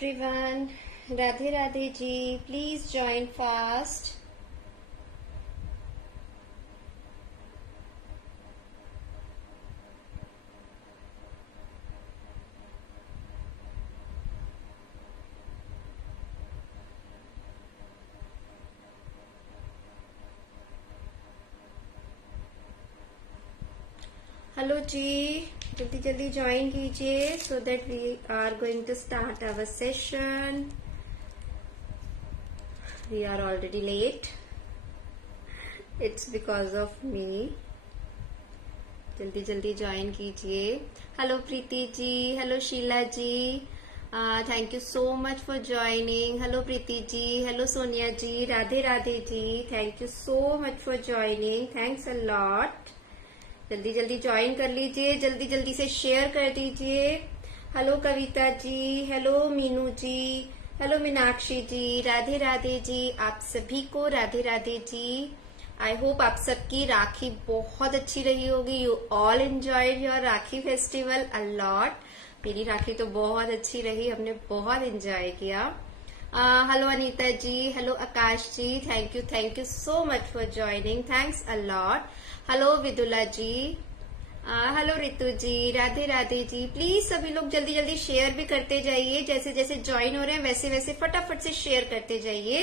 everyone. Radhe Radhe ji. Please join fast. Hello ji, जल्दी जल्दी join कीजिए so that we are going to start our session. We are already late. It's because of me. जल्दी जल्दी join कीजिए. Hello Preeti ji, hello Sheela ji, thank you so much for joining. Hello Preeti ji, hello Sonia ji, Radhe Radhe ji, thank you so much for joining. Thanks a lot. जल्दी जल्दी join कर लीजिए, जल्दी जल्दी से शेयर कर दीजिए. हेलो कविता जी, हेलो मीनू जी, हेलो मीनाक्षी जी, राधे राधे जी. आप सभी को राधे राधे जी. आई होप आप सबकी राखी बहुत अच्छी रही होगी. You all enjoyed your rakhi festival a lot. मेरी राखी तो बहुत अच्छी रही, हमने बहुत एंजॉय किया. Hello Anita ji, hello Akash ji, thank you so much for joining. Thanks a lot. Hello Vidula ji, hello Ritu ji, Radhe Radhe ji. Please सभी लोग जल्दी जल्दी शेयर भी करते जाइए. जैसे जैसे ज्वाइन हो रहे हैं वैसे वैसे फटाफट से शेयर करते जाइए.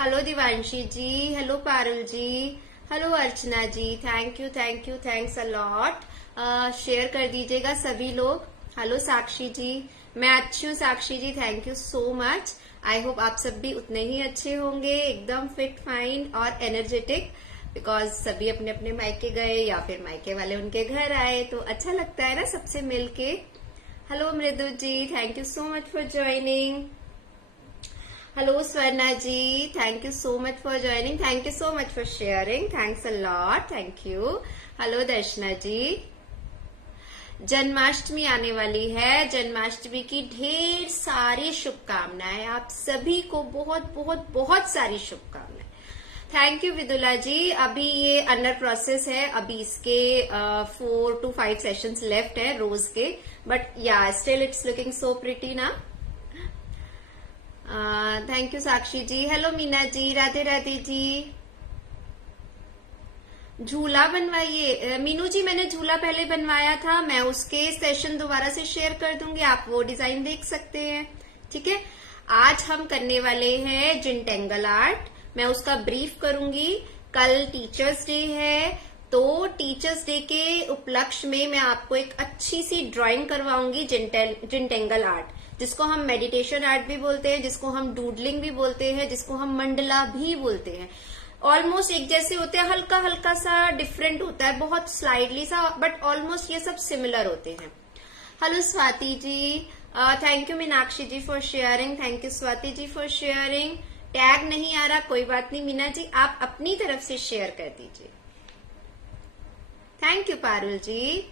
Hello Divanshi ji, hello Parul ji, hello Archana ji, thanks a lot. Share कर दीजिएगा सभी लोग. हेलो साक्षी जी, मैं अच्छी हूँ Sakshi ji, thank you so much. I hope आप सब भी उतने ही अच्छे होंगे, एकदम फिट फाइन और एनर्जेटिक. बिकॉज सभी अपने अपने मायके गए या फिर मायके वाले उनके घर आए तो अच्छा लगता है ना सबसे मिलके. Hello Mridu ji, thank you so much for joining. Hello Swarna ji, thank you so much for joining. Thank you so much for sharing. Thanks a lot. Thank you. Hello Darshana ji. Janmashtami आने वाली है. जन्माष्टमी की ढेर सारी शुभकामनाएं. आप सभी को बहुत बहुत बहुत सारी शुभकामनाएं. थैंक यू विदुला जी. अभी ये अंडर प्रोसेस है. अभी इसके 4 to 5 सेशंस लेफ्ट है रोज के. But yeah still it's looking so pretty ना. Thank you Sakshi ji. Hello Meena ji, Radhe Radhe ji. झूला बनवाइए. मीनू जी, मैंने झूला पहले बनवाया था, मैं उसके सेशन दोबारा से शेयर कर दूंगी. आप वो डिजाइन देख सकते हैं. ठीक है. आज हम करने वाले हैं जिनटेंगल आर्ट. मैं उसका ब्रीफ करूंगी. कल टीचर्स डे है तो टीचर्स डे के उपलक्ष्य में मैं आपको एक अच्छी सी ड्राइंग करवाऊंगी जिनटेंगल आर्ट, जिसको हम मेडिटेशन आर्ट भी बोलते हैं, जिसको हम डूडलिंग भी बोलते हैं, जिसको हम मंडला भी बोलते हैं. ऑलमोस्ट एक जैसे होते हैं, हल्का हल्का सा डिफरेंट होता है, बहुत स्लाइडली सा, बट ऑलमोस्ट ये सब सिमिलर होते हैं. Hello Swati ji, thank you Meenakshi ji for sharing. Thank you Swati ji for sharing. Tag नहीं आ रहा, कोई बात नहीं मीना जी, आप अपनी तरफ से शेयर कर दीजिए. Thank you Parul ji.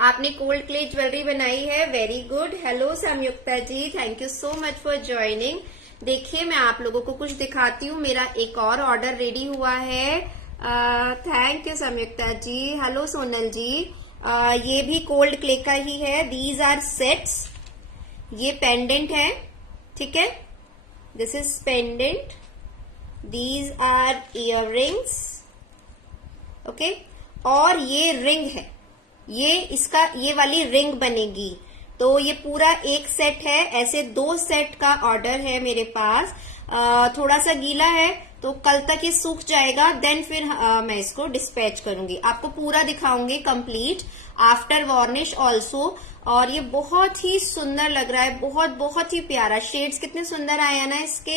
आपने कोल्ड क्ले ज्वेलरी बनाई है, very good. Hello Sanyukta ji, thank you so much for joining. देखिए मैं आप लोगों को कुछ दिखाती हूँ. मेरा एक और ऑर्डर रेडी हुआ है. Thank you Sanyukta ji. Hello Sonal ji. ये भी कोल्ड क्ले का ही है. These are sets. ये पेंडेंट है. ठीक है. This is pendant. These are ear rings. Okay. और ये रिंग है. ये वाली रिंग बनेगी. तो ये पूरा एक सेट है. ऐसे 2 सेट का ऑर्डर है मेरे पास. थोड़ा सा गीला है तो कल तक ये सूख जाएगा. देन फिर मैं इसको डिस्पैच करूंगी. आपको पूरा दिखाऊंगी कंप्लीट आफ्टर वार्निश ऑल्सो. और ये बहुत ही सुंदर लग रहा है, बहुत बहुत ही प्यारा. शेड्स कितने सुंदर आए हैं ना इसके.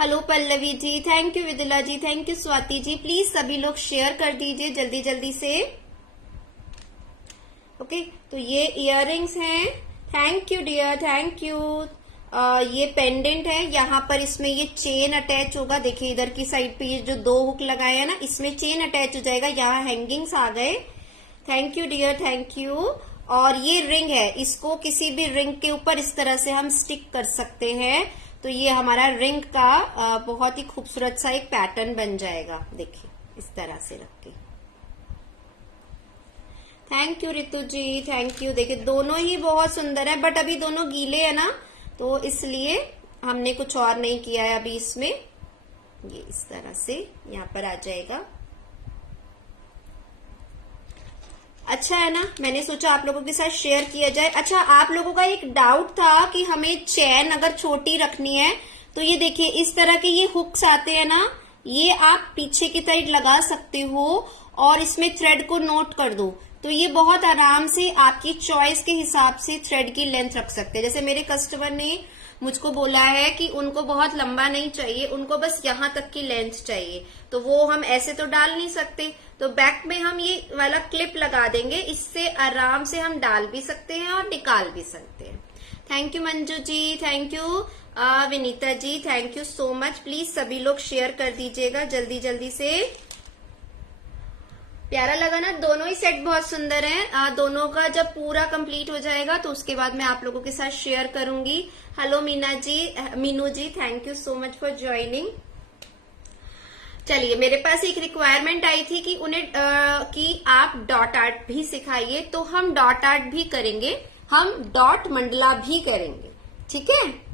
Hello Pallavi ji, thank you Vidila ji, thank you Swati ji. Please सभी लोग शेयर कर दीजिए जल्दी जल्दी से. ओके. तो ये इयररिंग्स हैं. Thank you dear, thank you. ये पेंडेंट है. यहाँ पर इसमें ये चेन अटैच होगा. देखिए इधर की साइड पे ये जो 2 हुक लगाए हैं ना, इसमें चेन अटैच हो जाएगा. यहाँ हैंगिंग्स आ गए. Thank you dear, thank you. और ये रिंग है. इसको किसी भी रिंग के ऊपर इस तरह से हम स्टिक कर सकते हैं. तो ये हमारा रिंग का बहुत ही खूबसूरत सा एक पैटर्न बन जाएगा. देखिए इस तरह से रख के. Thank you Ritu ji, thank you. देखिए दोनों ही बहुत सुंदर है, बट अभी दोनों गीले है ना, तो इसलिए हमने कुछ और नहीं किया है अभी इसमें। ये इस तरह से यहाँ पर आ जाएगा। अच्छा है ना, मैंने सोचा आप लोगों के साथ शेयर किया जाए। अच्छा, आप लोगों का एक डाउट था कि हमें चैन अगर छोटी रखनी है तो ये देखिए इस तरह के ये हुक्स आते हैं ना, ये आप पीछे की साइड लगा सकते हो और इसमें थ्रेड को नोट कर दो, तो ये बहुत आराम से आपकी चॉइस के हिसाब से थ्रेड की लेंथ रख सकते हैं। जैसे मेरे कस्टमर ने मुझको बोला है कि उनको बहुत लंबा नहीं चाहिए, उनको बस यहाँ तक की लेंथ चाहिए, तो वो हम ऐसे तो डाल नहीं सकते, तो बैक में हम ये वाला क्लिप लगा देंगे, इससे आराम से हम डाल भी सकते हैं और निकाल भी सकते हैं। Thank you Manju ji, thank you Vinita ji, thank you so much. Please सभी लोग शेयर कर दीजिएगा जल्दी जल्दी से। प्यारा लगा ना, दोनों ही सेट बहुत सुंदर हैं। दोनों का जब पूरा कंप्लीट हो जाएगा तो उसके बाद मैं आप लोगों के साथ शेयर करूंगी। Hello Meena ji, Meenu ji, thank you so much for joining. चलिए, मेरे पास एक रिक्वायरमेंट आई थी कि उन्हें कि आप डॉट आर्ट भी सिखाइए, तो हम डॉट आर्ट भी करेंगे, हम डॉट मंडला भी करेंगे, ठीक है।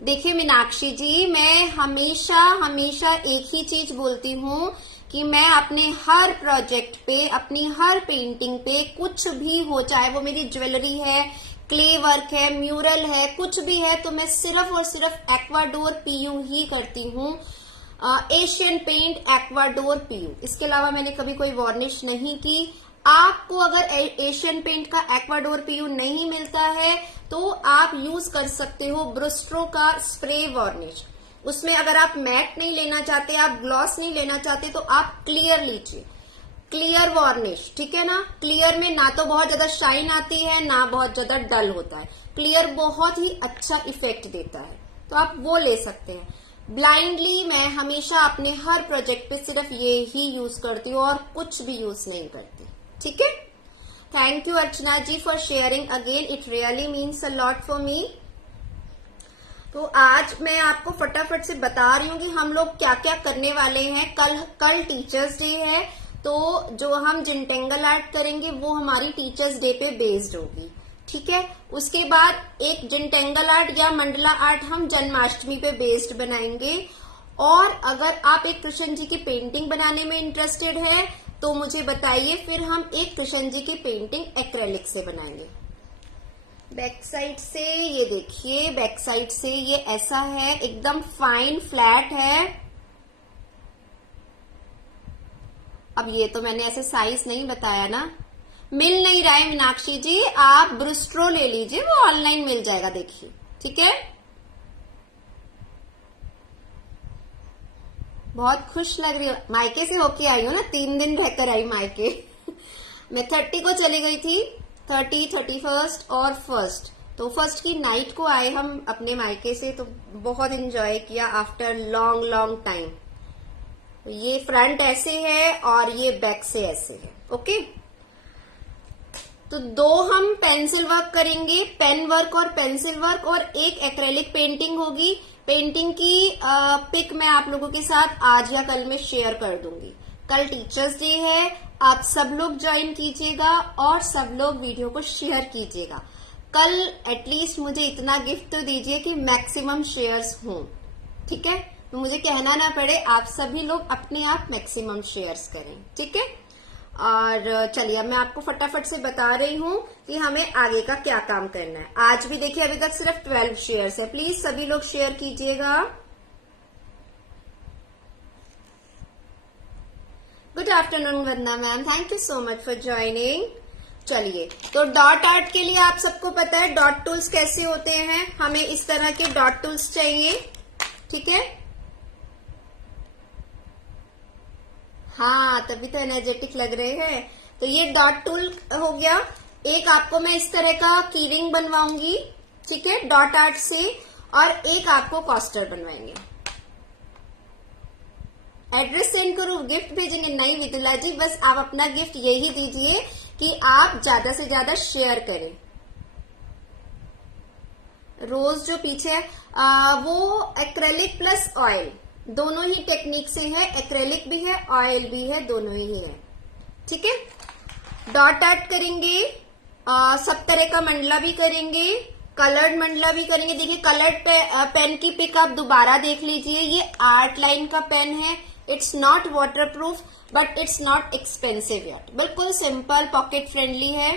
देखिए मीनाक्षी जी, मैं हमेशा हमेशा एक ही चीज बोलती हूँ कि मैं अपने हर प्रोजेक्ट पे, अपनी हर पेंटिंग पे, कुछ भी हो, चाहे वो मेरी ज्वेलरी है, क्ले वर्क है, म्यूरल है, कुछ भी है, तो मैं सिर्फ और सिर्फ एक्वाडोर पीयू ही करती हूँ। एशियन पेंट एक्वाडोर पीयू, इसके अलावा मैंने कभी कोई वार्निश नहीं की। आपको अगर एशियन पेंट का एक्वाडोर पीयू नहीं मिलता है तो आप यूज कर सकते हो ब्रुस्ट्रो का स्प्रे वार्निश। उसमें अगर आप मैट नहीं लेना चाहते, आप ग्लॉस नहीं लेना चाहते, तो आप क्लियर लीजिए, क्लियर वार्निश, ठीक है ना। क्लियर में ना तो बहुत ज्यादा शाइन आती है, ना बहुत ज्यादा डल होता है। क्लियर बहुत ही अच्छा इफेक्ट देता है, तो आप वो ले सकते हैं। ब्लाइंडली मैं हमेशा अपने हर प्रोजेक्ट पे सिर्फ ये ही यूज करती हूँ और कुछ भी यूज नहीं करती, ठीक है। Thank you Archana ji for sharing again, it really means a lot for me. तो आज मैं आपको फटाफट से बता रही हूँ कि हम लोग क्या क्या करने वाले हैं। कल टीचर्स डे है, तो जो हम जिनटेंगल आर्ट करेंगे वो हमारी टीचर्स डे पे बेस्ड होगी, ठीक है। उसके बाद एक जिनटेंगल आर्ट या मंडला आर्ट हम जन्माष्टमी पे बेस्ड बनाएंगे। और अगर आप एक कृष्ण जी की पेंटिंग बनाने में इंटरेस्टेड है तो मुझे बताइए, फिर हम एक कृष्ण जी की पेंटिंग एक्रेलिक से बनाएंगे। बैक साइड से ये देखिए, बैक साइड से ये ऐसा है, एकदम फाइन फ्लैट है। अब ये तो मैंने ऐसे साइज नहीं बताया ना, मिल नहीं रहा है मीनाक्षी जी, आप ब्रुस्ट्रो ले लीजिए, वो ऑनलाइन मिल जाएगा, देखिए, ठीक है। बहुत खुश लग रही हूँ, मायके से होके आई हूँ ना, 3 दिन रहकर आई मायके। मैं 30 को चली गई थी, 30, 31 और 1, तो 1 की नाइट को आए हम अपने मायके से, तो बहुत एंजॉय किया आफ्टर लॉन्ग लॉन्ग टाइम। ये फ्रंट ऐसे है और ये बैक से ऐसे है, ओके। तो 2 हम पेंसिल वर्क करेंगे, पेन वर्क और पेंसिल वर्क, और एक एक्रेलिक पेंटिंग होगी। पेंटिंग की पिक मैं आप लोगों के साथ आज या कल में शेयर कर दूंगी। कल टीचर्स डे है, आप सब लोग ज्वाइन कीजिएगा और सब लोग वीडियो को शेयर कीजिएगा। कल एटलीस्ट मुझे इतना गिफ्ट तो दीजिए कि मैक्सिमम शेयर्स हों, ठीक है, तो मुझे कहना ना पड़े, आप सभी लोग अपने आप मैक्सिमम शेयर्स करें, ठीक है। और चलिए अब मैं आपको फटाफट से बता रही हूँ कि हमें आगे का क्या काम करना है। आज भी देखिए अभी तक सिर्फ 12 शेयर्स है, प्लीज सभी लोग शेयर कीजिएगा। Good afternoon Vandana ma'am, thank you so much for joining. चलिए, तो डॉट आर्ट के लिए आप सबको पता है डॉट टूल्स कैसे होते हैं, हमें इस तरह के डॉट टूल्स चाहिए, ठीक है। हाँ, तभी तो एनर्जेटिक लग रहे हैं। तो ये डॉट टूल हो गया। एक आपको मैं इस तरह का कीरिंग बनवाऊंगी, ठीक है, डॉट आर्ट से, और एक आपको कॉस्टर बनवाएंगे। एड्रेस सेंड करो, गिफ्ट भेजेंगे नहीं विदुला जी, बस आप अपना गिफ्ट यही दीजिए कि आप ज्यादा से ज्यादा शेयर करें। रोज जो पीछे है वो एक्रेलिक प्लस ऑयल दोनों ही टेक्निक से है, एक्रेलिक भी है ऑयल भी है, दोनों ही है। ठीक है, डॉट ऐड करेंगे, सब तरह का मंडला भी करेंगे, कलर्ड मंडला भी करेंगे। देखिए कलर्ड पेन की पिक आप दोबारा देख लीजिए, ये आर्ट लाइन का पेन है, it's not water proof but it's not expensive yet, बिल्कुल सिंपल पॉकेट फ्रेंडली है।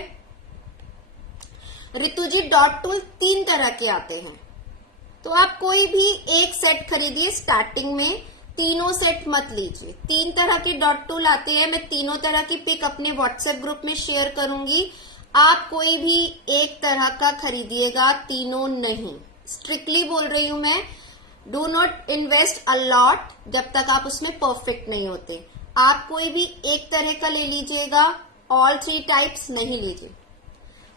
रितु जी डॉट टूल 3 तरह के आते हैं, तो आप कोई भी एक सेट खरीदिए स्टार्टिंग में, तीनों सेट मत लीजिए। 3 तरह के डॉट टूल आते हैं, मैं तीनों तरह की पिक अपने व्हाट्सएप ग्रुप में शेयर करूंगी। आप कोई भी एक तरह का खरीदिएगा, तीनों नहीं। स्ट्रिक्टली बोल रही हूं मैं, do not invest a lot जब तक आप उसमें परफेक्ट नहीं होते। आप कोई भी एक तरह का ले लीजिएगा, ऑल 3 टाइप्स नहीं लीजिए।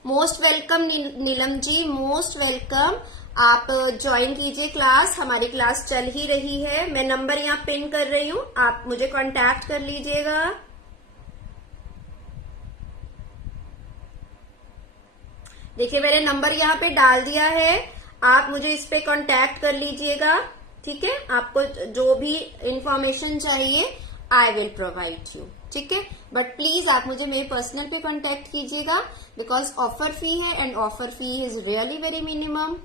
Most welcome Neelam ji, most welcome. आप ज्वाइन कीजिए क्लास, हमारी क्लास चल ही रही है। मैं नंबर यहाँ पिन कर रही हूँ, आप मुझे कांटेक्ट कर लीजिएगा। देखिए मैंने नंबर यहाँ पे डाल दिया है, आप मुझे इस पे कांटेक्ट कर लीजिएगा। ठीक है, आपको जो भी इंफॉर्मेशन चाहिए आई विल प्रोवाइड यू। ठीक है, बट प्लीज आप मुझे मेरे पर्सनल पे कांटेक्ट कीजिएगा बिकॉज ऑफर फी है and offer fee is really very minimum.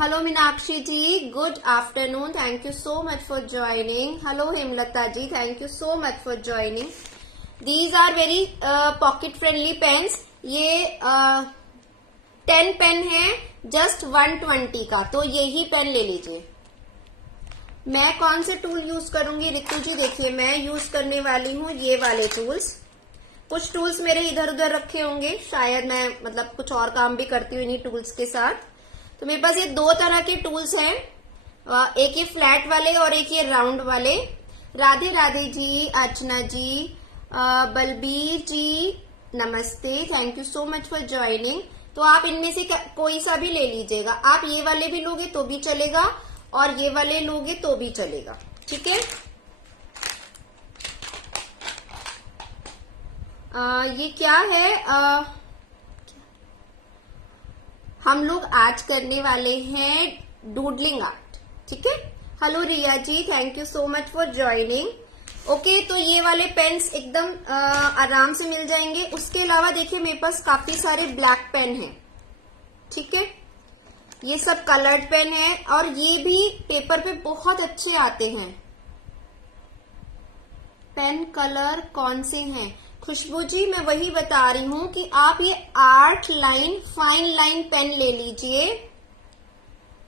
Hello Meenakshi ji, good afternoon, thank you so much for joining. Hello Hemlata ji, thank you so much for joining. These are very pocket friendly pens. ये 10 pen है just 120 का, तो यही pen ले लीजिए। मैं कौन से टूल यूज करूंगी रितु जी? देखिए मैं यूज करने वाली हूँ ये वाले टूल्स। कुछ टूल्स मेरे इधर उधर रखे होंगे, शायद मैं मतलब कुछ और काम भी करती हूँ इन्हीं टूल्स के साथ। तो मेरे पास ये 2 तरह के टूल्स हैं, एक ये फ्लैट वाले और एक ये राउंड वाले। राधे राधे जी, अर्चना जी, बलबीर जी नमस्ते, thank you so much for joining. तो आप इनमें से कोई सा भी ले लीजिएगा, आप ये वाले भी लोगे तो भी चलेगा और ये वाले लोगे तो भी चलेगा। ठीक है, ये क्या है, हम लोग आज करने वाले हैं डूडलिंग आर्ट। ठीक है, hello Riya ji, thank you so much for joining. Okay, तो ये वाले पेन्स एकदम आराम से मिल जाएंगे। उसके अलावा देखिए मेरे पास काफी सारे ब्लैक पेन हैं। ठीक है, ये सब कलर्ड पेन है और ये भी पेपर पे बहुत अच्छे आते हैं। पेन कलर कौन से हैं? खुशबू जी मैं वही बता रही हूं कि आप ये art line fine line pen ले लीजिए।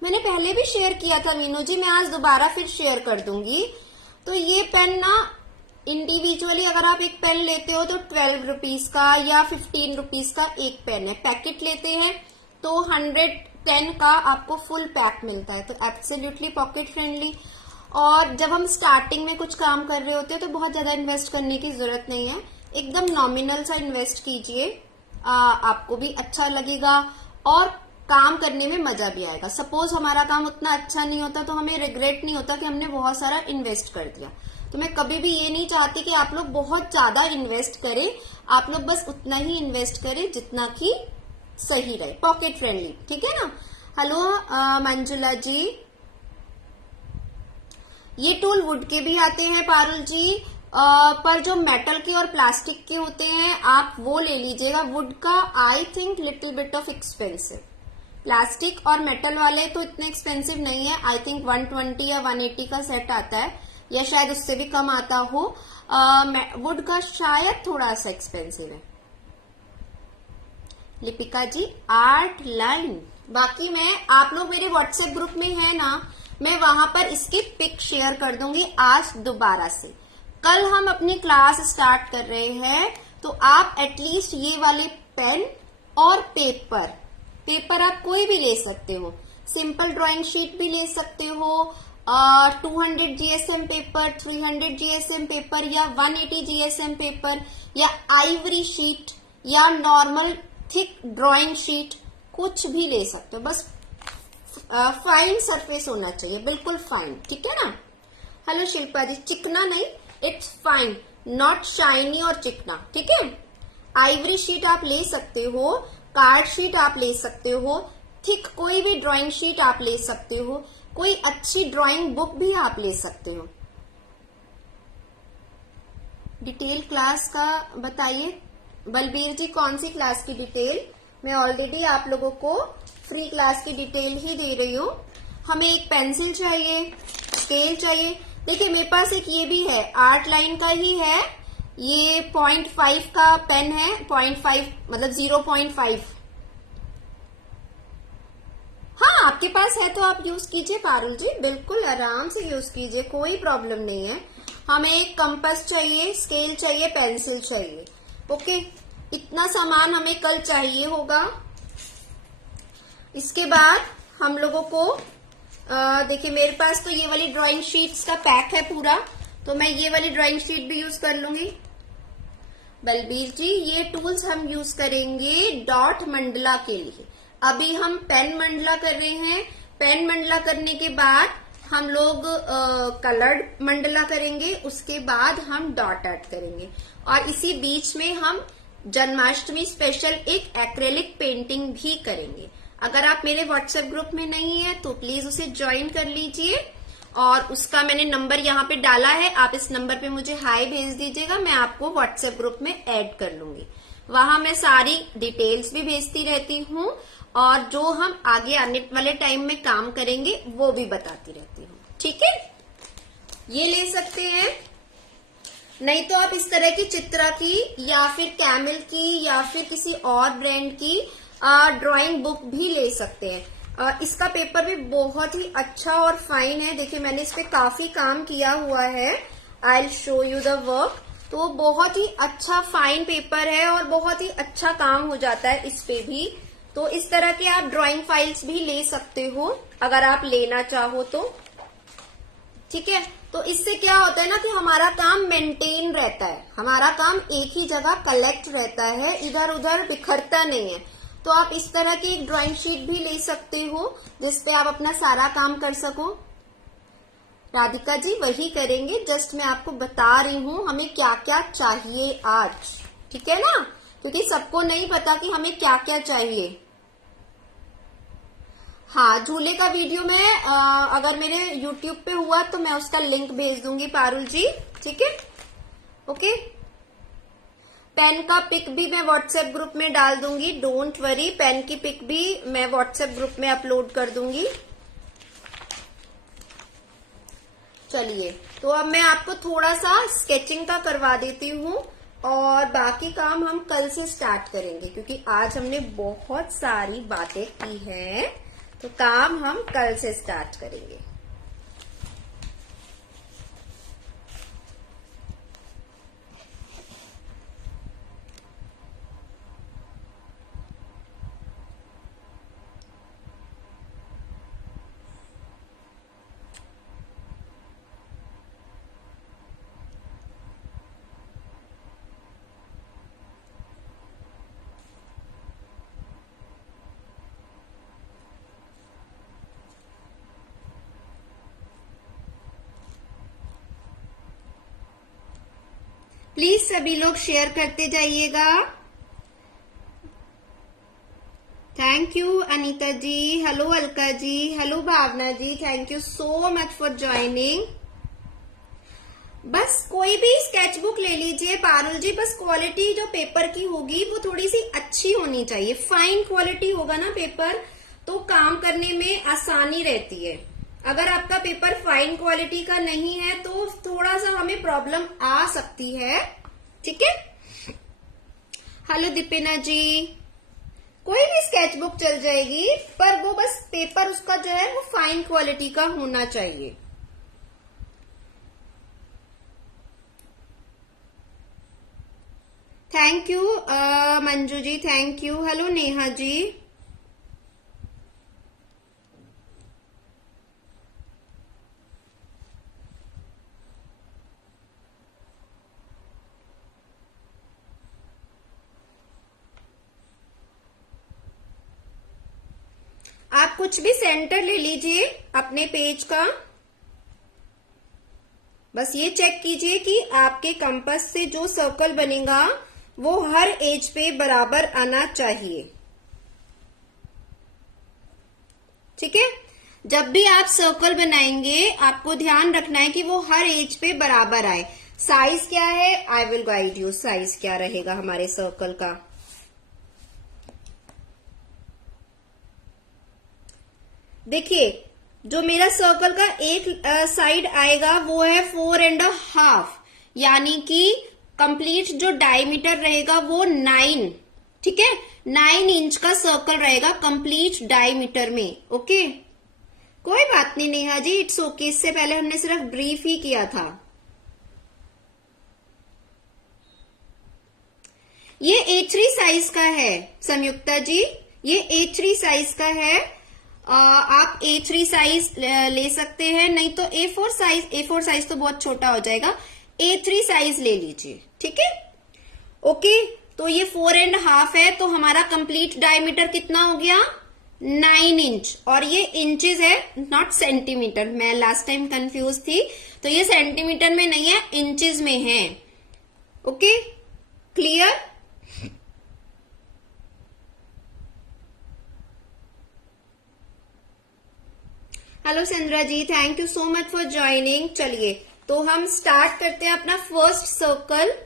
मैंने पहले भी शेयर किया था मीनू जी, मैं आज दोबारा फिर शेयर कर दूंगी। तो ये पेन ना इंडिविजुअली अगर आप एक पेन लेते हो तो 12 रुपीज का या 15 रुपीज का एक पेन है। पैकेट लेते हैं तो 110 का आपको फुल पैक मिलता है, तो एब्सोल्युटली पॉकेट फ्रेंडली। और जब हम स्टार्टिंग में कुछ काम कर रहे होते हैं तो बहुत ज्यादा इन्वेस्ट करने की जरूरत नहीं है, एकदम नॉमिनल सा इन्वेस्ट कीजिए, आपको भी अच्छा लगेगा और काम करने में मजा भी आएगा। सपोज हमारा काम उतना अच्छा नहीं होता तो हमें रिग्रेट नहीं होता कि हमने बहुत सारा इन्वेस्ट कर दिया। तो मैं कभी भी ये नहीं चाहती कि आप लोग बहुत ज्यादा इन्वेस्ट करें, आप लोग बस उतना ही इन्वेस्ट करें जितना कि सही रहे, पॉकेट फ्रेंडली। ठीक है ना। हेलो मंजुला जी, ये टूल वुड के भी आते हैं पारुल जी, पर जो मेटल के और प्लास्टिक के होते हैं आप वो ले लीजिएगा। वुड का I think little bit of expensive, plastic और मेटल वाले तो इतने एक्सपेंसिव नहीं है। आई थिंक 120 या 180 का सेट आता है या शायद उससे भी कम आता हो। वुड का शायद थोड़ा सा एक्सपेंसिव है। लिपिका जी आर्ट लाइन, बाकी मैं आप लोग मेरे व्हाट्सएप ग्रुप में है ना, मैं वहां पर इसकी पिक शेयर कर दूंगी आज दोबारा से। कल हम अपनी क्लास स्टार्ट कर रहे हैं तो आप एटलीस्ट ये वाले पेन और पेपर आप कोई भी ले सकते हो, सिंपल ड्राइंग शीट भी ले सकते हो, 200 जीएसएम पेपर, 300 जीएसएम पेपर या 180 जीएसएम पेपर या आइवरी शीट या नॉर्मल थिक ड्राइंग शीट, कुछ भी ले सकते हो, बस फाइन सरफेस होना चाहिए, बिल्कुल फाइन। ठीक है ना। हेलो शिल्पा जी, चिकना नहीं, इट्स फाइन, नॉट शाइनी और चिकना। ठीक है, आइवरी शीट आप ले सकते हो, कार्ड शीट आप ले सकते हो, थिक कोई भी ड्राइंग शीट आप ले सकते हो, कोई अच्छी ड्राइंग बुक भी आप ले सकते हो। डिटेल क्लास का बताइए बलबीर जी, कौन सी क्लास की डिटेल? मैं ऑलरेडी आप लोगों को फ्री क्लास की डिटेल ही दे रही हूँ। हमें एक पेंसिल चाहिए, स्केल चाहिए। देखिए मेरे पास एक ये भी है, आर्ट लाइन का ही है, ये 0.5 का पेन है, 0.5 मतलब 0.5। हाँ आपके पास है तो आप यूज कीजिए पारुल जी, बिल्कुल आराम से यूज कीजिए, कोई प्रॉब्लम नहीं है। हमें एक कंपास चाहिए, स्केल चाहिए, पेंसिल चाहिए। ओके, इतना सामान हमें कल चाहिए होगा। इसके बाद हम लोगों को देखिए मेरे पास तो ये वाली ड्राइंग शीट्स का पैक है पूरा, तो मैं ये वाली ड्राइंग शीट भी यूज कर लूंगी। बलबीर जी ये टूल्स हम यूज करेंगे डॉट मंडला के लिए। अभी हम पेन मंडला कर रहे हैं, पेन मंडला करने के बाद हम लोग कलर्ड मंडला करेंगे, उसके बाद हम डॉट आर्ट करेंगे, और इसी बीच में हम जन्माष्टमी स्पेशल एक एक्रेलिक पेंटिंग भी करेंगे। अगर आप मेरे व्हाट्सएप ग्रुप में नहीं है तो प्लीज उसे ज्वाइन कर लीजिए, और उसका मैंने नंबर यहाँ पे डाला है, आप इस नंबर पे मुझे हाय भेज दीजिएगा, मैं आपको व्हाट्सएप ग्रुप में ऐड कर लूंगी। वहां मैं सारी डिटेल्स भी भेजती रहती हूँ, और जो हम आगे आने वाले टाइम में काम करेंगे वो भी बताती रहती हूँ। ठीक है, ये ले सकते हैं। नहीं तो आप इस तरह की चित्रा की या फिर कैमल की या फिर किसी और ब्रांड की ड्राइंग बुक भी ले सकते हैं। इसका पेपर भी बहुत ही अच्छा और फाइन है। देखिए मैंने इस पे काफी काम किया हुआ है, I will show you the work. तो बहुत ही अच्छा फाइन पेपर है और बहुत ही अच्छा काम हो जाता है इस पे भी। तो इस तरह के आप ड्राइंग फाइल्स भी ले सकते हो अगर आप लेना चाहो तो। ठीक है, तो इससे क्या होता है ना कि हमारा काम मेंटेन रहता है, हमारा काम एक ही जगह कलेक्ट रहता है, इधर उधर बिखरता नहीं है। तो आप इस तरह की एक ड्राइंग शीट भी ले सकते हो जिसपे आप अपना सारा काम कर सको। राधिका जी वही करेंगे, जस्ट मैं आपको बता रही हूँ हमें क्या क्या चाहिए आज। ठीक है ना, क्योंकि सबको नहीं पता कि हमें क्या क्या चाहिए। हाँ, झूले का वीडियो में अगर मेरे YouTube पे हुआ तो मैं उसका लिंक भेज दूंगी पारुल जी। ठीक है, ओके। पेन का पिक भी मैं व्हाट्सएप ग्रुप में डाल दूंगी, डोंट वरी, पेन की पिक भी मैं व्हाट्सएप ग्रुप में अपलोड कर दूंगी। चलिए, तो अब मैं आपको थोड़ा सा स्केचिंग का करवा देती हूँ, और बाकी काम हम कल से स्टार्ट करेंगे, क्योंकि आज हमने बहुत सारी बातें की हैं, तो काम हम कल से स्टार्ट करेंगे। प्लीज सभी लोग शेयर करते जाइएगा। Thank you Anita ji, hello Alka ji, hello Bhavna ji, thank you so much for joining. बस कोई भी स्केच बुक ले लीजिए पारुल जी, बस क्वालिटी जो पेपर की होगी वो थोड़ी सी अच्छी होनी चाहिए। फाइन क्वालिटी होगा ना पेपर तो काम करने में आसानी रहती है। अगर आपका पेपर फाइन क्वालिटी का नहीं है तो थोड़ा सा हमें प्रॉब्लम आ सकती है। ठीक है, हेलो दीपिना जी, कोई भी स्केच बुक चल जाएगी, पर वो बस पेपर उसका जो है वो फाइन क्वालिटी का होना चाहिए। Thank you Manju ji, thank you. Hello Neha ji, आप कुछ भी सेंटर ले लीजिए अपने पेज का, बस ये चेक कीजिए कि आपके कंपास से जो सर्कल बनेगा वो हर एज पे बराबर आना चाहिए। ठीक है। जब भी आप सर्कल बनाएंगे आपको ध्यान रखना है कि वो हर एज पे बराबर आए। साइज क्या है, I will guide you, size क्या रहेगा हमारे सर्कल का। देखिए जो मेरा सर्कल का एक साइड आएगा वो है 4.5, यानी कि कंप्लीट जो डायमीटर रहेगा वो 9, ठीक है, 9 इंच का सर्कल रहेगा कंप्लीट डायमीटर में। ओके, कोई बात नहीं नेहा जी, इट्स ओके। इससे पहले हमने सिर्फ ब्रीफ ही किया था। ये A3 साइज का है संयुक्ता जी, ये A3 साइज का है। आप A3 साइज ले सकते हैं, नहीं तो A4 साइज, A4 साइज तो बहुत छोटा हो जाएगा, A3 साइज ले लीजिए, ठीक है। ओके, तो ये 4.5 है, तो हमारा कंप्लीट डायमीटर कितना हो गया, 9 इंच। और ये इंचेस है, नॉट सेंटीमीटर, मैं लास्ट टाइम कंफ्यूज थी, तो ये सेंटीमीटर में नहीं है, इंचेस में है। Okay, clear. Hello Sandra ji, thank you so much for joining. चलिए तो हम स्टार्ट करते हैं अपना फर्स्ट सर्कल।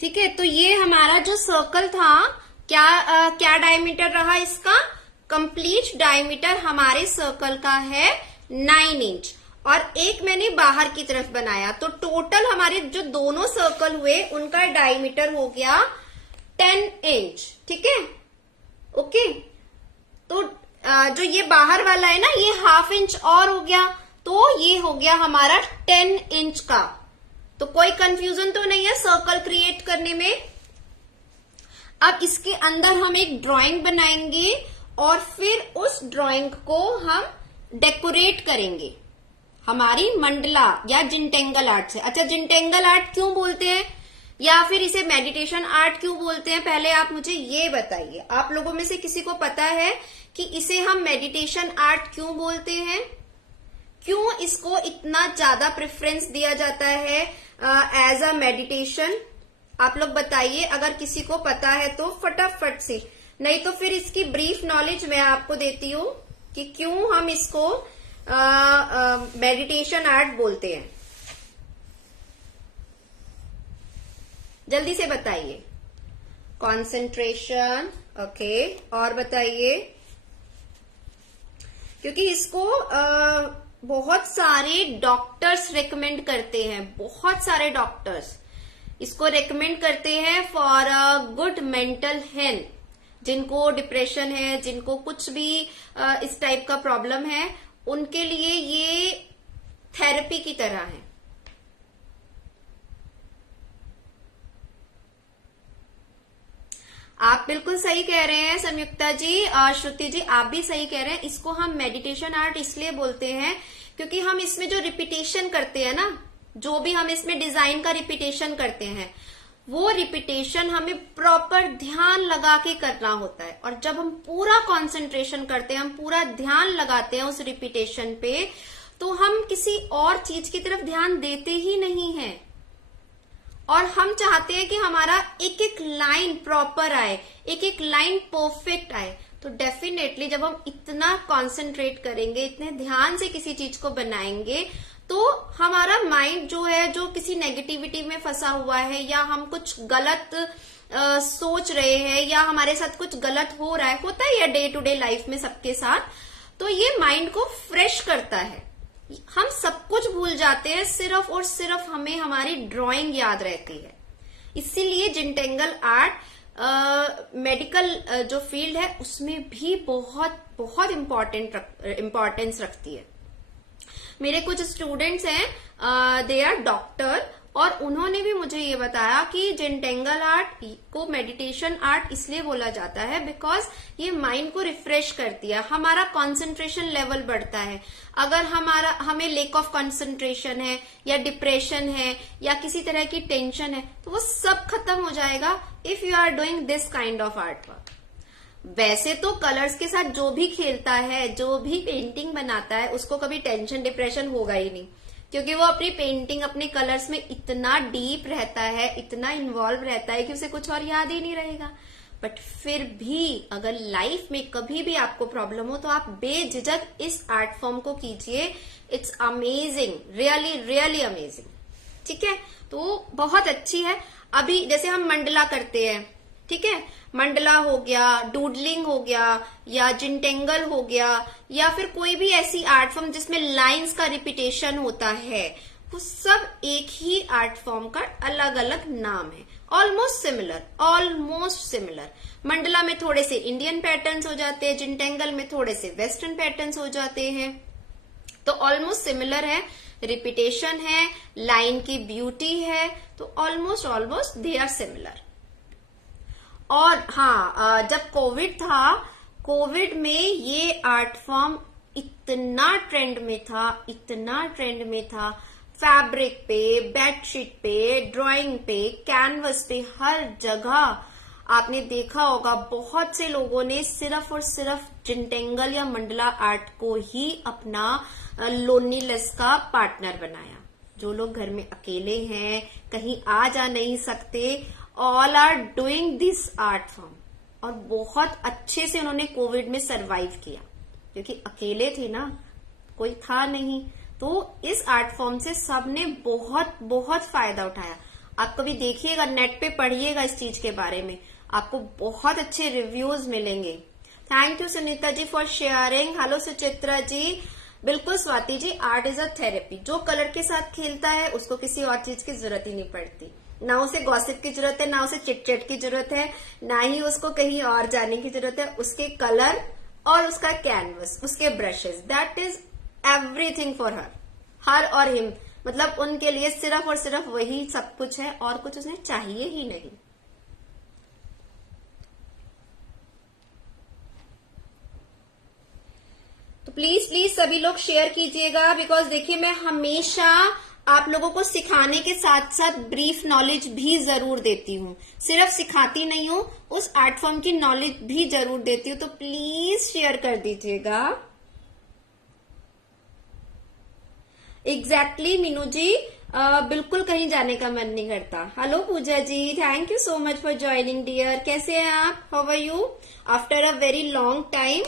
ठीक है, तो ये हमारा जो सर्कल था क्या डायमीटर रहा इसका, कंप्लीट डायमीटर हमारे सर्कल का है 9 इंच। और एक मैंने बाहर की तरफ बनाया, तो टोटल हमारे जो दोनों सर्कल हुए उनका डायमीटर हो गया 10 इंच, ठीक है। ओके, तो जो ये बाहर वाला है ना, ये ½ इंच और हो गया, तो ये हो गया हमारा 10 इंच का। तो कोई कंफ्यूजन तो नहीं है सर्कल क्रिएट करने में। अब इसके अंदर हम एक ड्राइंग बनाएंगे और फिर उस ड्राइंग को हम डेकोरेट करेंगे हमारी मंडला या जिनटेंगल आर्ट से। अच्छा, जिनटेंगल आर्ट क्यों बोलते हैं या फिर इसे मेडिटेशन आर्ट क्यों बोलते हैं, पहले आप मुझे ये बताइए। आप लोगों में से किसी को पता है कि इसे हम मेडिटेशन आर्ट क्यों बोलते हैं, क्यों इसको इतना ज्यादा प्रेफरेंस दिया जाता है एज अ मेडिटेशन? आप लोग बताइए, अगर किसी को पता है तो फटाफट से, नहीं तो फिर इसकी ब्रीफ नॉलेज मैं आपको देती हूँ कि क्यों हम इसको मेडिटेशन आर्ट बोलते हैं। जल्दी से बताइए। कंसंट्रेशन, ओके, और बताइए, क्योंकि इसको बहुत सारे डॉक्टर्स रेकमेंड करते हैं, बहुत सारे डॉक्टर्स इसको रेकमेंड करते हैं for a good mental health. जिनको डिप्रेशन है, जिनको कुछ भी इस टाइप का प्रॉब्लम है, उनके लिए ये थेरेपी की तरह है। आप बिल्कुल सही कह रहे हैं संयुक्ता जी, श्रुति जी आप भी सही कह रहे हैं। इसको हम मेडिटेशन आर्ट इसलिए बोलते हैं क्योंकि हम इसमें जो रिपीटेशन करते हैं ना, जो भी हम इसमें डिजाइन का रिपीटेशन करते हैं, वो रिपीटेशन हमें प्रॉपर ध्यान लगा के करना होता है। और जब हम पूरा कंसंट्रेशन करते हैं, हम पूरा ध्यान लगाते हैं उस रिपीटेशन पे, तो हम किसी और चीज की तरफ ध्यान देते ही नहीं है। और हम चाहते हैं कि हमारा एक एक लाइन प्रॉपर आए, एक एक लाइन परफेक्ट आए। तो डेफिनेटली जब हम इतना कॉन्सेंट्रेट करेंगे, इतने ध्यान से किसी चीज को बनाएंगे, तो हमारा माइंड जो है, जो किसी नेगेटिविटी में फंसा हुआ है, या हम कुछ गलत सोच रहे हैं, या हमारे साथ कुछ गलत हो रहा है, होता है या डे टू डे लाइफ में सबके साथ, तो ये माइंड को फ्रेश करता है। हम सब कुछ भूल जाते हैं, सिर्फ और सिर्फ हमें हमारी ड्राइंग याद रहती है। इसीलिए जिनटेंगल आर्ट मेडिकल जो फील्ड है उसमें भी बहुत बहुत इम्पोर्टेंस रखती है। मेरे कुछ स्टूडेंट्स हैं, दे आर डॉक्टर, और उन्होंने भी मुझे ये बताया कि जिनटेंगल आर्ट को मेडिटेशन आर्ट इसलिए बोला जाता है बिकॉज ये माइंड को रिफ्रेश करती है, हमारा कंसंट्रेशन लेवल बढ़ता है। अगर हमें लेक ऑफ कंसंट्रेशन है, या डिप्रेशन है, या किसी तरह की टेंशन है, तो वो सब खत्म हो जाएगा if you are doing this kind of art work. वैसे तो कलर्स के साथ जो भी खेलता है, जो भी पेंटिंग बनाता है, उसको कभी टेंशन डिप्रेशन होगा ही नहीं, क्योंकि वो अपनी पेंटिंग, अपने कलर्स में इतना डीप रहता है, इतना इन्वॉल्व रहता है कि उसे कुछ और याद ही नहीं रहेगा। बट फिर भी अगर लाइफ में कभी भी आपको प्रॉब्लम हो, तो आप बेझिझक इस आर्ट फॉर्म को कीजिए। It's amazing, really really amazing. ठीक है, तो बहुत अच्छी है। अभी जैसे हम मंडला करते हैं, ठीक है, मंडला हो गया, डूडलिंग हो गया, या जिनटेंगल हो गया, या फिर कोई भी ऐसी आर्ट फॉर्म जिसमें लाइंस का रिपीटेशन होता है, वो सब एक ही आर्ट फॉर्म का अलग अलग नाम है। Almost similar, almost similar. Mandla में थोड़े से इंडियन पैटर्न्स हो जाते हैं, जिनटेंगल में थोड़े से वेस्टर्न पैटर्न्स हो जाते हैं, तो ऑलमोस्ट सिमिलर है। रिपीटेशन है, लाइन की ब्यूटी है, तो ऑलमोस्ट दे आर सिमिलर। और हाँ, जब कोविड था, कोविड में ये आर्ट फॉर्म इतना ट्रेंड में था, इतना ट्रेंड में था। फैब्रिक पे, बेडशीट पे, ड्राइंग पे, कैनवस पे, हर जगह आपने देखा होगा बहुत से लोगों ने सिर्फ और सिर्फ जिनटेंगल या मंडला आर्ट को ही अपना लोनलीनेस का पार्टनर बनाया। जो लोग घर में अकेले हैं, कहीं आ जा नहीं सकते, all are doing this art form, और बहुत अच्छे से उन्होंने कोविड में सरवाइव किया, क्योंकि अकेले थे ना, कोई था नहीं। तो इस आर्ट फॉर्म से सबने बहुत बहुत फायदा उठाया। आप कभी देखिएगा, नेट पे पढ़िएगा इस चीज के बारे में, आपको बहुत अच्छे रिव्यूज मिलेंगे। Thank you Sunita ji for sharing. Hello Suchitra ji. बिल्कुल Swati ji, art is a therapy. जो कलर के साथ खेलता है उसको किसी और चीज की जरूरत ही नहीं पड़ती, ना उसे गॉसिप की जरूरत है, ना उसे चिटचट की जरूरत है, ना ही उसको कहीं और जाने की जरूरत है। उसके कलर और उसका कैनवस, उसके brushes, that is everything for her और हिम। मतलब उनके लिए सिर्फ और सिर्फ वही सब कुछ है, और कुछ उन्हें चाहिए ही नहीं। तो प्लीज प्लीज सभी लोग शेयर कीजिएगा, बिकॉज देखिए मैं हमेशा आप लोगों को सिखाने के साथ साथ ब्रीफ नॉलेज भी जरूर देती हूँ। सिर्फ सिखाती नहीं हूँ, उस आर्ट फॉर्म की नॉलेज भी जरूर देती हूँ। तो प्लीज शेयर कर दीजिएगा। एग्जैक्टली मीनू जी, बिल्कुल कहीं जाने का मन नहीं करता। Hello Pooja ji, thank you so much for joining dear. कैसे हैं आप? How are you after a very long time?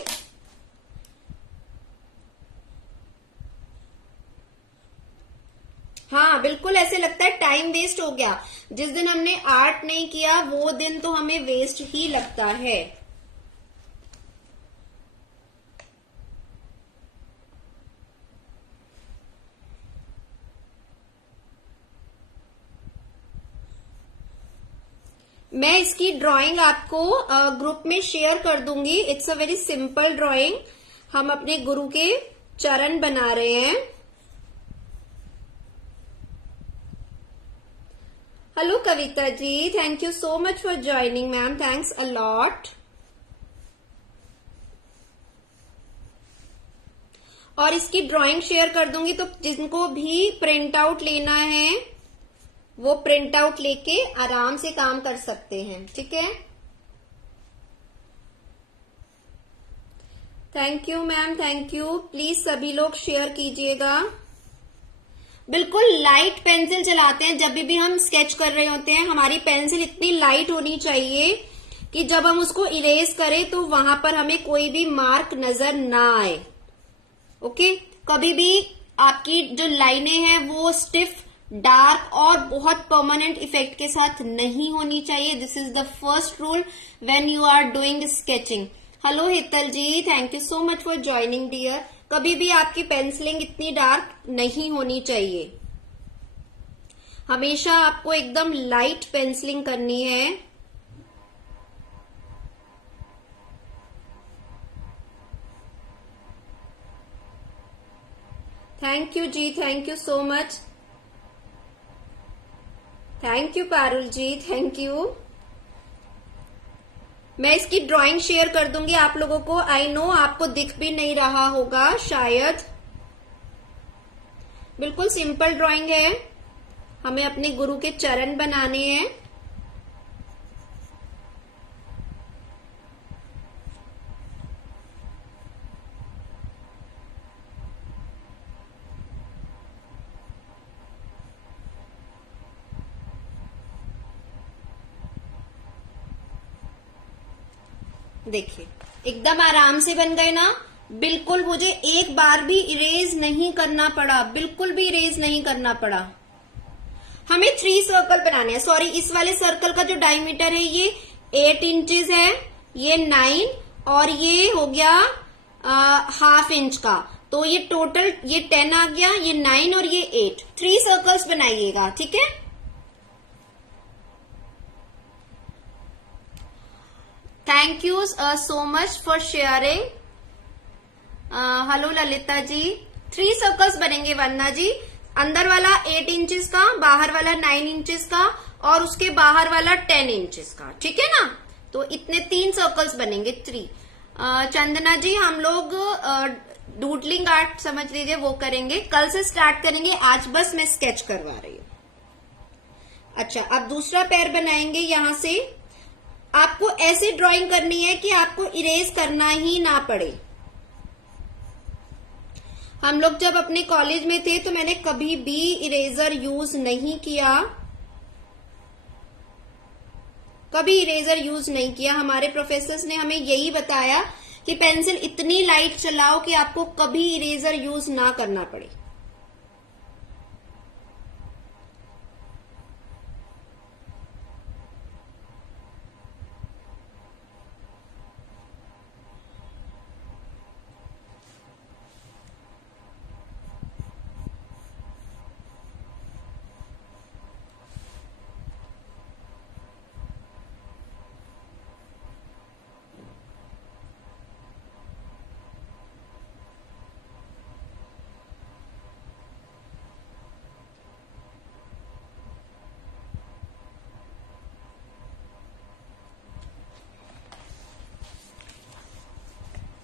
हाँ, बिल्कुल ऐसे लगता है टाइम वेस्ट हो गया। जिस दिन हमने आर्ट नहीं किया वो दिन तो हमें वेस्ट ही लगता है। मैं इसकी ड्राइंग आपको ग्रुप में शेयर कर दूंगी। It's a very simple drawing. हम अपने गुरु के चरण बना रहे हैं। Hello Kavita ji, thank you so much for joining ma'am, thanks a lot. और इसकी ड्राइंग शेयर कर दूंगी, तो जिनको भी प्रिंट आउट लेना है वो प्रिंट आउट लेके आराम से काम कर सकते हैं। ठीक है, thank you ma'am, thank you. Please सभी लोग शेयर कीजिएगा। बिल्कुल लाइट पेंसिल चलाते हैं। जब भी हम स्केच कर रहे होते हैं हमारी पेंसिल इतनी लाइट होनी चाहिए कि जब हम उसको इरेज करें तो वहां पर हमें कोई भी मार्क नजर ना आए। ओके, कभी भी आपकी जो लाइनें हैं वो स्टिफ, डार्क और बहुत परमानेंट इफेक्ट के साथ नहीं होनी चाहिए। This is the first rule when you are doing sketching. Hello Hital ji, thank you so much for joining dear. कभी भी आपकी पेंसिलिंग इतनी डार्क नहीं होनी चाहिए, हमेशा आपको एकदम लाइट पेंसिलिंग करनी है। Thank you ji, thank you so much. Thank you Parul ji, thank you. मैं इसकी ड्राइंग शेयर कर दूंगी आप लोगों को। आई नो आपको दिख भी नहीं रहा होगा शायद। बिल्कुल सिंपल ड्राइंग है, हमें अपने गुरु के चरण बनाने हैं। देखिए एकदम आराम से बन गए ना। बिल्कुल मुझे एक बार भी इरेज नहीं करना पड़ा, बिल्कुल भी इरेज नहीं करना पड़ा। हमें 3 सर्कल बनाने हैं। सॉरी, इस वाले सर्कल का जो डायमीटर है ये 8 इंचेस है, ये 9 और ये हो गया ½ इंच का। तो ये टोटल ये 10 आ गया, ये 9 और ये 8। 3 सर्कल्स बनाइएगा, ठीक है। Thank you so much for sharing. Hello Lalita ji. 3 circles बनेंगे वंदना जी। अंदर वाला 8 इंचेस का, बाहर वाला 9 इंचेस का और उसके बाहर वाला 10 इंचेस का, ठीक है ना। तो इतने 3 सर्कल्स बनेंगे। 3 चंदना जी, हम लोग डूडलिंग आर्ट समझ लीजिए वो करेंगे, कल से स्टार्ट करेंगे। आज बस मैं स्केच करवा रही हूँ। अच्छा, अब दूसरा पैर बनाएंगे। यहां से आपको ऐसे ड्राइंग करनी है कि आपको इरेज करना ही ना पड़े। हम लोग जब अपने कॉलेज में थे तो मैंने कभी भी इरेजर यूज नहीं किया, कभी इरेजर यूज नहीं किया। हमारे प्रोफेसर्स ने हमें यही बताया कि पेंसिल इतनी लाइट चलाओ कि आपको कभी इरेजर यूज ना करना पड़े।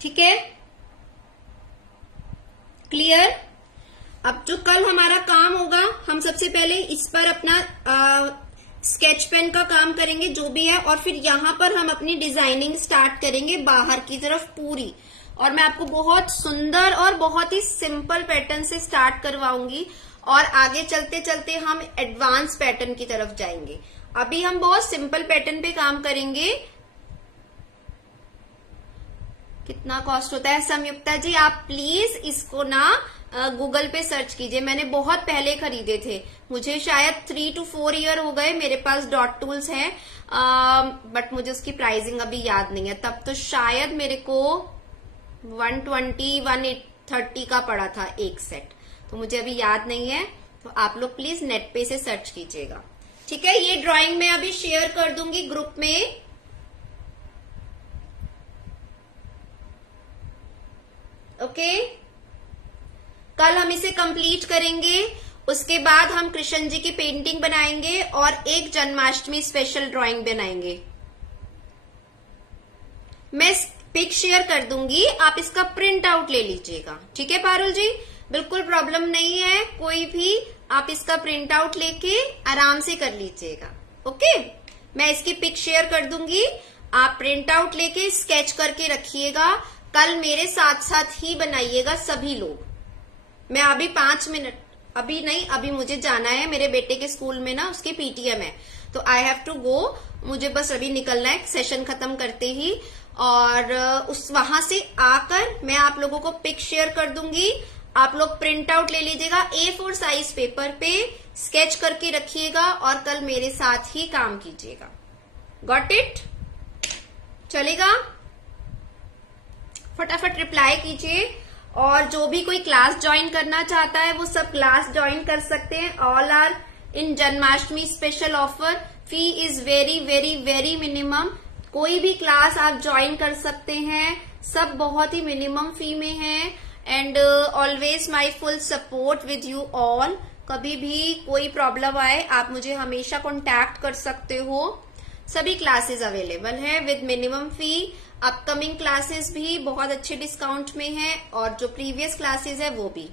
ठीक है, क्लियर। अब जो कल हमारा काम होगा, हम सबसे पहले इस पर अपना स्केच पेन का काम करेंगे जो भी है, और फिर यहाँ पर हम अपनी डिजाइनिंग स्टार्ट करेंगे बाहर की तरफ पूरी। और मैं आपको बहुत सुंदर और बहुत ही सिंपल पैटर्न से स्टार्ट करवाऊंगी और आगे चलते चलते हम एडवांस पैटर्न की तरफ जाएंगे। अभी हम बहुत सिंपल पैटर्न पे काम करेंगे। कितना कॉस्ट होता है संयुक्ता जी? आप प्लीज इसको ना गूगल पे सर्च कीजिए। मैंने बहुत पहले खरीदे थे, मुझे शायद 3 to 4 ईयर हो गए। मेरे पास डॉट टूल्स हैं, बट मुझे उसकी प्राइसिंग अभी याद नहीं है। तब तो शायद मेरे को 120 130 का पड़ा था एक सेट, तो मुझे अभी याद नहीं है। तो आप लोग प्लीज नेट पे से सर्च कीजिएगा, ठीक है। ये ड्राइंग मैं अभी शेयर कर दूंगी ग्रुप में। ओके, कल हम इसे कंप्लीट करेंगे। उसके बाद हम कृष्ण जी की पेंटिंग बनाएंगे और एक जन्माष्टमी स्पेशल ड्राइंग बनाएंगे। मैं पिक शेयर कर दूंगी, आप इसका प्रिंट आउट ले लीजिएगा, ठीक है पारुल जी। बिल्कुल प्रॉब्लम नहीं है कोई भी, आप इसका प्रिंट आउट लेके आराम से कर लीजिएगा। ओके, मैं इसकी पिक शेयर कर दूंगी, आप प्रिंट आउट लेके स्केच करके रखिएगा। कल मेरे साथ साथ ही बनाइएगा सभी लोग। मैं अभी 5 मिनट अभी नहीं, अभी मुझे जाना है मेरे बेटे के स्कूल में ना, उसके पीटीएम है, तो आई हैव टू गो। मुझे बस अभी निकलना है सेशन खत्म करते ही, और उस वहां से आकर मैं आप लोगों को पिक शेयर कर दूंगी। आप लोग प्रिंट आउट ले लीजिएगा, A4 साइज पेपर पे स्केच करके रखिएगा और कल मेरे साथ ही काम कीजिएगा। Got it? चलेगा? फटाफट रिप्लाई कीजिए। और जो भी कोई क्लास ज्वाइन करना चाहता है वो सब क्लास ज्वाइन कर सकते हैं। All are in Janmashtami special offer. Fee is very very very minimum. कोई भी क्लास आप ज्वाइन कर सकते हैं, सब बहुत ही मिनिमम फी में है। And always my full support with you all. कभी भी कोई प्रॉब्लम आए आप मुझे हमेशा कॉन्टैक्ट कर सकते हो। सभी क्लासेस अवेलेबल है with minimum fee. Upcoming classes भी बहुत अच्छे डिस्काउंट में है, और जो प्रीवियस क्लासेस है वो भी।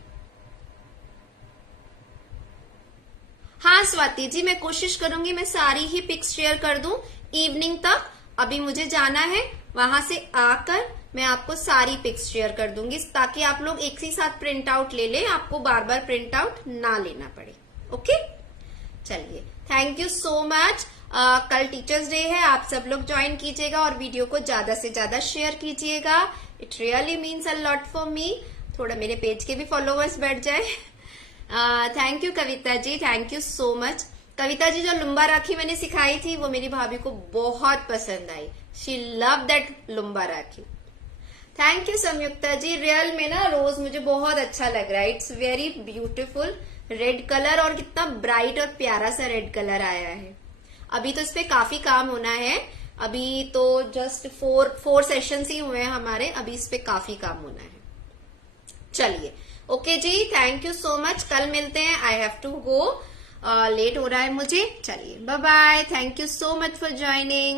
हाँ स्वाति जी, मैं कोशिश करूंगी मैं सारी ही पिक्स शेयर कर दूं इवनिंग तक। अभी मुझे जाना है, वहां से आकर मैं आपको सारी पिक्स शेयर कर दूंगी, ताकि आप लोग एक ही साथ प्रिंट आउट ले लें, आपको बार बार प्रिंट आउट ना लेना पड़े। ओके, चलिए, थैंक यू सो मच। कल टीचर्स डे है, आप सब लोग ज्वाइन कीजिएगा और वीडियो को ज्यादा से ज्यादा शेयर कीजिएगा। It really means a lot for me. थोड़ा मेरे पेज के भी फॉलोवर्स बढ़ जाए। Thank you Kavita ji, thank you so much. Kavita ji, जो लुम्बा राखी मैंने सिखाई थी वो मेरी भाभी को बहुत पसंद आई। She love that lumba rakhi. Thank you Sanyukta ji. Real में ना रोज मुझे बहुत अच्छा लग रहा है। It's very beautiful red colour, और कितना ब्राइट और प्यारा सा रेड कलर आया है। अभी तो इस पे काफी काम होना है। अभी तो जस्ट फोर सेशंस ही हुए हैं हमारे, अभी इस पे काफी काम होना है। चलिए, okay ji, thank you so much. कल मिलते हैं। I have to go, late हो रहा है मुझे। चलिए, bye bye. Thank you so much for joining.